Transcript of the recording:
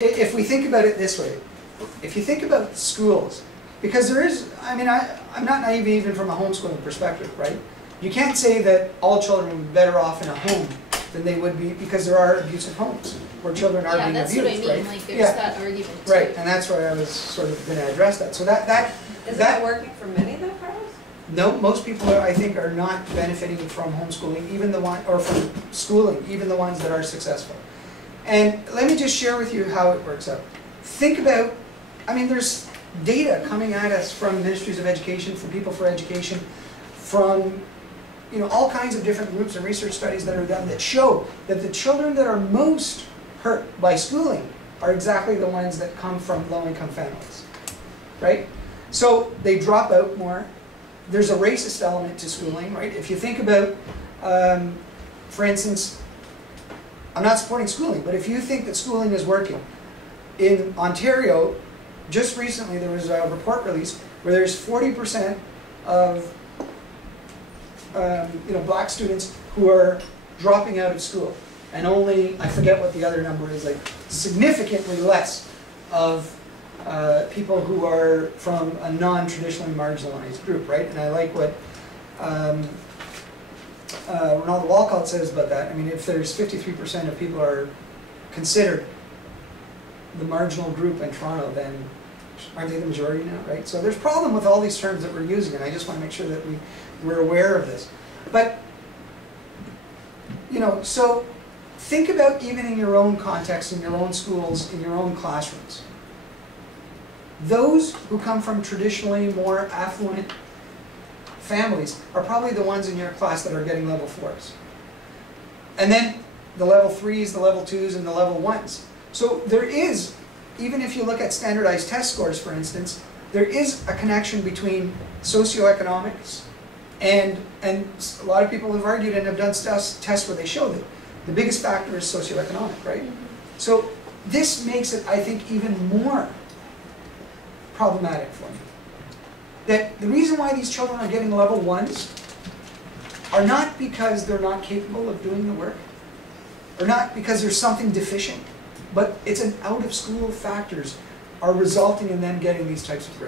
If we think about it this way, if you think about schools, because there is, I mean, I'm not naive even from a homeschooling perspective, right? You can't say that all children would be better off in a home than they would be, because there are abusive homes where children are being abused, right? Yeah, that's what I mean, like there's that argument too. Right, and that's where I was sort of going to address that. So Is that working for many though, Carlos? No, most people I think are not benefiting from homeschooling, even the one, or from schooling, even the ones that are successful. And let me just share with you how it works out. Think about, I mean, there's data coming at us from ministries of education, from People for Education, from all kinds of different groups and research studies that are done that show that the children that are most hurt by schooling are exactly the ones that come from low-income families, right? So they drop out more. There's a racist element to schooling, right? If you think about, for instance, I'm not supporting schooling, but if you think that schooling is working, in Ontario, just recently there was a report released where there's 40% of black students who are dropping out of school, and only, I forget what the other number is, like significantly less of people who are from a non-traditionally marginalized group, right? And I like what Ronaldo Walcott says about that. I mean, if there's 53% of people are considered the marginal group in Toronto, then aren't they the majority now, right? So there's a problem with all these terms that we're using, and I just want to make sure that we're aware of this. But, so think about even in your own context, in your own schools, in your own classrooms. Those who come from traditionally more affluent families are probably the ones in your class that are getting level 4s. And then the level 3s, the level 2s, and the level 1s. So there is, even if you look at standardized test scores, for instance, there is a connection between socioeconomics and a lot of people have argued and have done tests where they show that the biggest factor is socioeconomic, right? So this makes it, I think, even more problematic for me. That the reason why these children are getting level 1s are not because they're not capable of doing the work, or not because there's something deficient, but it's an out-of-school factors are resulting in them getting these types of grades.